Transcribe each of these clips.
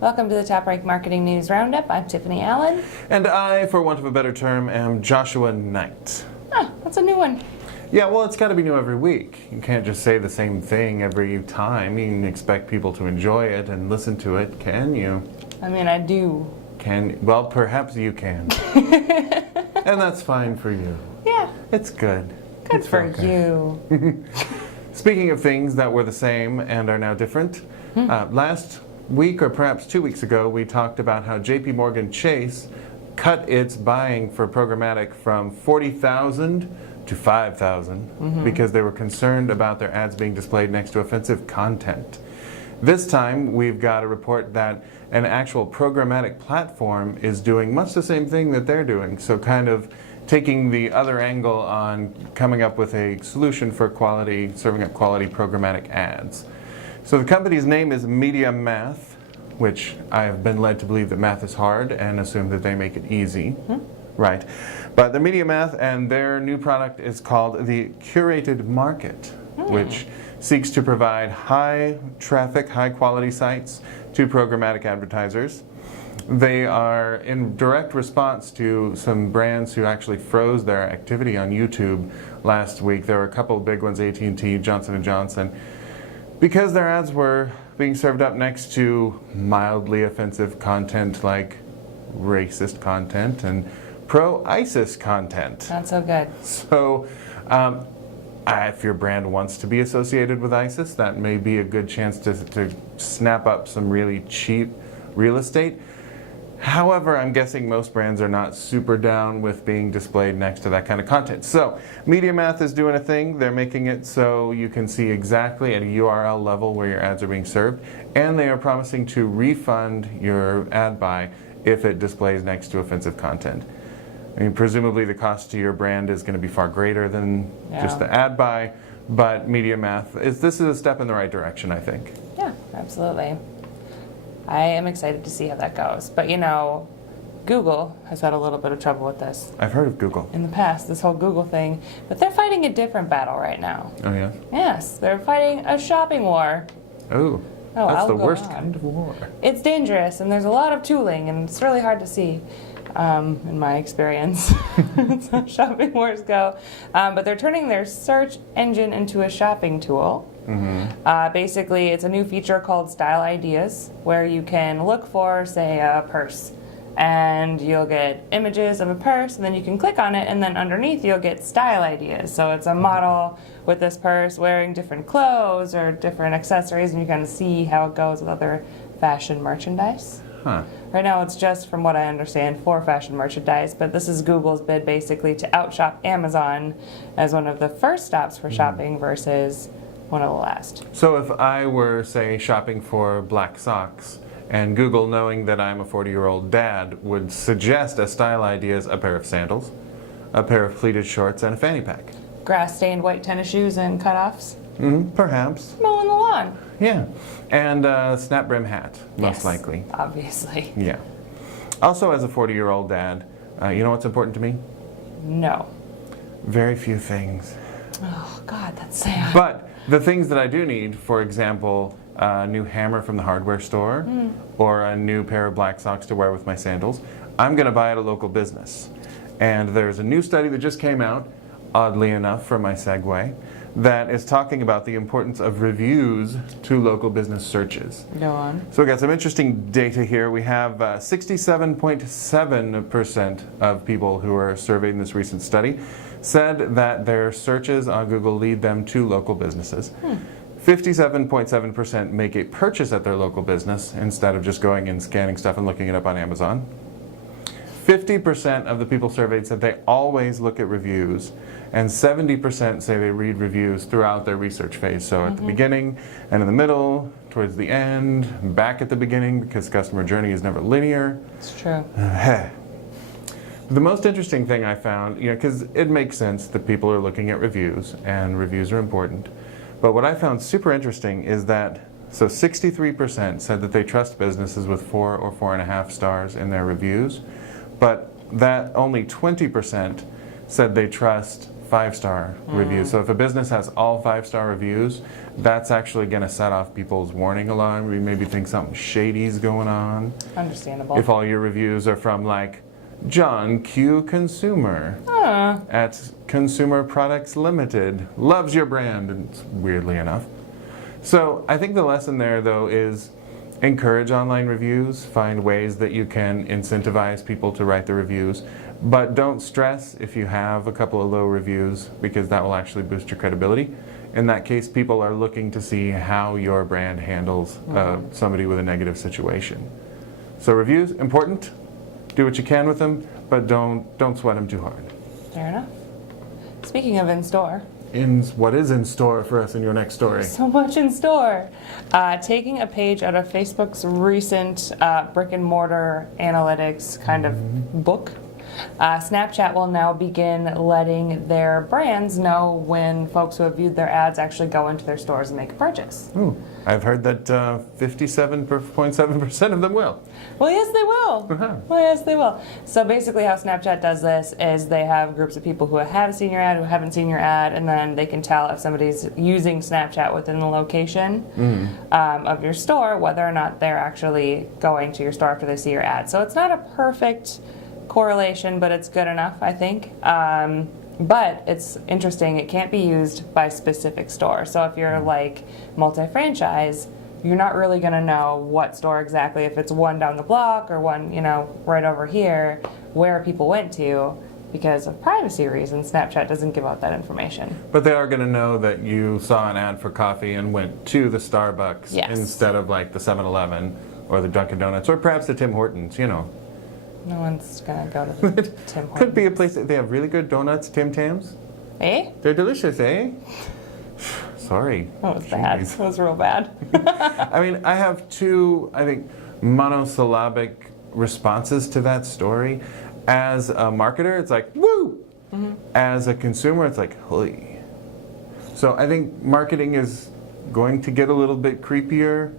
Welcome to the TopRank Marketing News Roundup. I'm Tiffani Allen. And I, for want of a better term, am Joshua Nite. Ah, that's a new one. Yeah, well, it's got to be new every week. You can't just say the same thing every time. You can expect people to enjoy it and listen to it, can you? I mean, I do. Well, perhaps you can. And that's fine for you. Yeah. It's good. Good for you. Speaking of things that were the same and are now different, last week, or perhaps 2 weeks ago, we talked about how JP Morgan Chase cut its buying for programmatic from 40,000 to 5,000 because they were concerned about their ads being displayed next to offensive content. This time, we've got a report that an actual programmatic platform is doing much the same thing that they're doing, so kind of taking the other angle on coming up with a solution for quality, serving up quality programmatic ads. So the company's name is MediaMath, which I have been led to believe that math is hard and assume that they make it easy. Right. But the MediaMath and their new product is called the Curated market, which seeks to provide high traffic, high quality sites to programmatic advertisers. They are in direct response to some brands who actually froze their activity on YouTube last week. There were a couple of big ones, AT&T, Johnson & Johnson, because their ads were being served up next to mildly offensive content like racist content and pro-ISIS content. Not so good. So if your brand wants to be associated with ISIS, that may be a good chance to snap up some really cheap real estate. However, I'm guessing most brands are not super down with being displayed next to that kind of content. So MediaMath is doing a thing. They're making it so you can see exactly at a URL level where your ads are being served, and they are promising to refund your ad buy if it displays next to offensive content. I mean, presumably the cost to your brand is going to be far greater than just the ad buy, but MediaMath, this is a step in the right direction, I think. Yeah, absolutely. I am excited to see how that goes. But you know, Google has had a little bit of trouble with this. I've heard of Google. In the past, this whole Google thing. But they're fighting a different battle right now. Oh, yeah? Yes, they're fighting a shopping war. Oh, that's the worst kind of war. It's dangerous, and there's a lot of tooling, and it's really hard to see. In my experience. That's how shopping wars go. But they're turning their search engine into a shopping tool. Basically, it's a new feature called Style Ideas, where you can look for, say, a purse. And you'll get images of a purse, and then you can click on it, and then underneath you'll get style ideas. So it's a model with this purse wearing different clothes or different accessories, and you kind of see how it goes with other fashion merchandise. Right now it's just, from what I understand, for fashion merchandise, but this is Google's bid basically to outshop Amazon as one of the first stops for shopping versus one of the last. So if I were, say, shopping for black socks, and Google, knowing that I'm a 40-year-old dad, would suggest as style ideas a pair of sandals, a pair of pleated shorts, and a fanny pack. Grass-stained white tennis shoes and cutoffs? Perhaps. Mowing the lawn. Yeah, and a snap brim hat, most likely. Obviously. Yeah. Also, as a 40-year-old dad, you know what's important to me? No. Very few things. Oh, God, that's sad. But the things that I do need, for example, a new hammer from the hardware store, or a new pair of black socks to wear with my sandals, I'm going to buy at a local business. And there's a new study that just came out, oddly enough, for my segue, that is talking about the importance of reviews to local business searches. Go on. So we got some interesting data here. We have 67.7% of people who are surveyed in this recent study said that their searches on Google lead them to local businesses. 57.7% make a purchase at their local business instead of just going and scanning stuff and looking it up on Amazon. 50% of the people surveyed said they always look at reviews, and 70% say they read reviews throughout their research phase. So at the beginning and in the middle, towards the end, back at the beginning, because customer journey is never linear. It's true. The most interesting thing I found, because it makes sense that people are looking at reviews, and reviews are important. But what I found super interesting is that, 63% said that they trust businesses with 4 or 4.5 stars in their reviews, but that only 20% said they trust 5-star reviews. So if a business has all 5-star reviews, that's actually going to set off people's warning alarm. We maybe think something shady's going on. Understandable. If all your reviews are from like John Q. Consumer at Consumer Products Limited, loves your brand, and weirdly enough. So I think the lesson there, though, is encourage online reviews, find ways that you can incentivize people to write the reviews, but don't stress if you have a couple of low reviews, because that will actually boost your credibility. In that case, people are looking to see how your brand handles somebody with a negative situation. So reviews, important. Do what you can with them, but don't sweat them too hard. Fair enough. Speaking of in-store. What is in store for us in your next story? So much in store. Taking a page out of Facebook's recent brick and mortar analytics kind of book, Snapchat will now begin letting their brands know when folks who have viewed their ads actually go into their stores and make a purchase. Ooh, I've heard that 57.7% of them will. Well, yes, they will. Well, yes, they will. So basically how Snapchat does this is they have groups of people who have seen your ad, who haven't seen your ad, and then they can tell if somebody's using Snapchat within the location of your store, whether or not they're actually going to your store after they see your ad. So it's not a perfect correlation, but it's good enough, I think. But it's interesting, it can't be used by specific store. So if you're like multi-franchise, you're not really going to know what store exactly, if it's one down the block or one, you know, right over here, where people went to, because of privacy reasons. Snapchat doesn't give out that information. But they are going to know that you saw an ad for coffee and went to the Starbucks instead of like the 7-Eleven or the Dunkin' Donuts or perhaps the Tim Hortons, you know. No one's going to go to the Tim Hortons. Could be a place that they have really good donuts, Tim Tams. Eh? They're delicious, eh? Sorry. That was bad. That was real bad. I mean, I have two, I think, monosyllabic responses to that story. As a marketer, it's like, woo! As a consumer, it's like, holy. So I think marketing is going to get a little bit creepier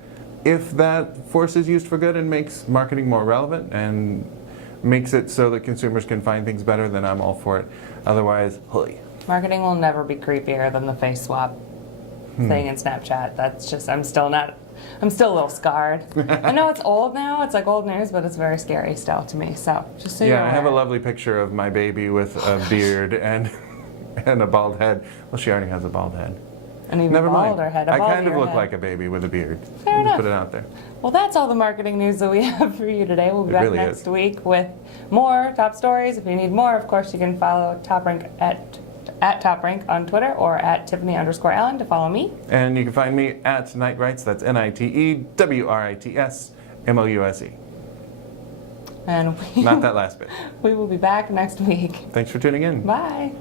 if that force is used for good and makes marketing more relevant and makes it so that consumers can find things better, then I'm all for it. Otherwise, holy. Marketing will never be creepier than the face swap thing in Snapchat. That's just, I'm still a little scarred. I know it's old now, it's like old news, but it's very scary still to me. So just so you're aware. I have a lovely picture of my baby with a beard and a bald head. Well, she already has a bald head. An even Never mind. balder head. I kind of look like a baby with a beard. Fair enough. Put it out there. Well, that's all the marketing news that we have for you today. We'll be back really next week with more top stories. If you need more, of course, you can follow TopRank at TopRank on Twitter or at Tiffani_Allen to follow me. And you can find me at NiteWrites. That's NITEWRITSMOUSE. And Not that last bit. we will be back next week. Thanks for tuning in. Bye.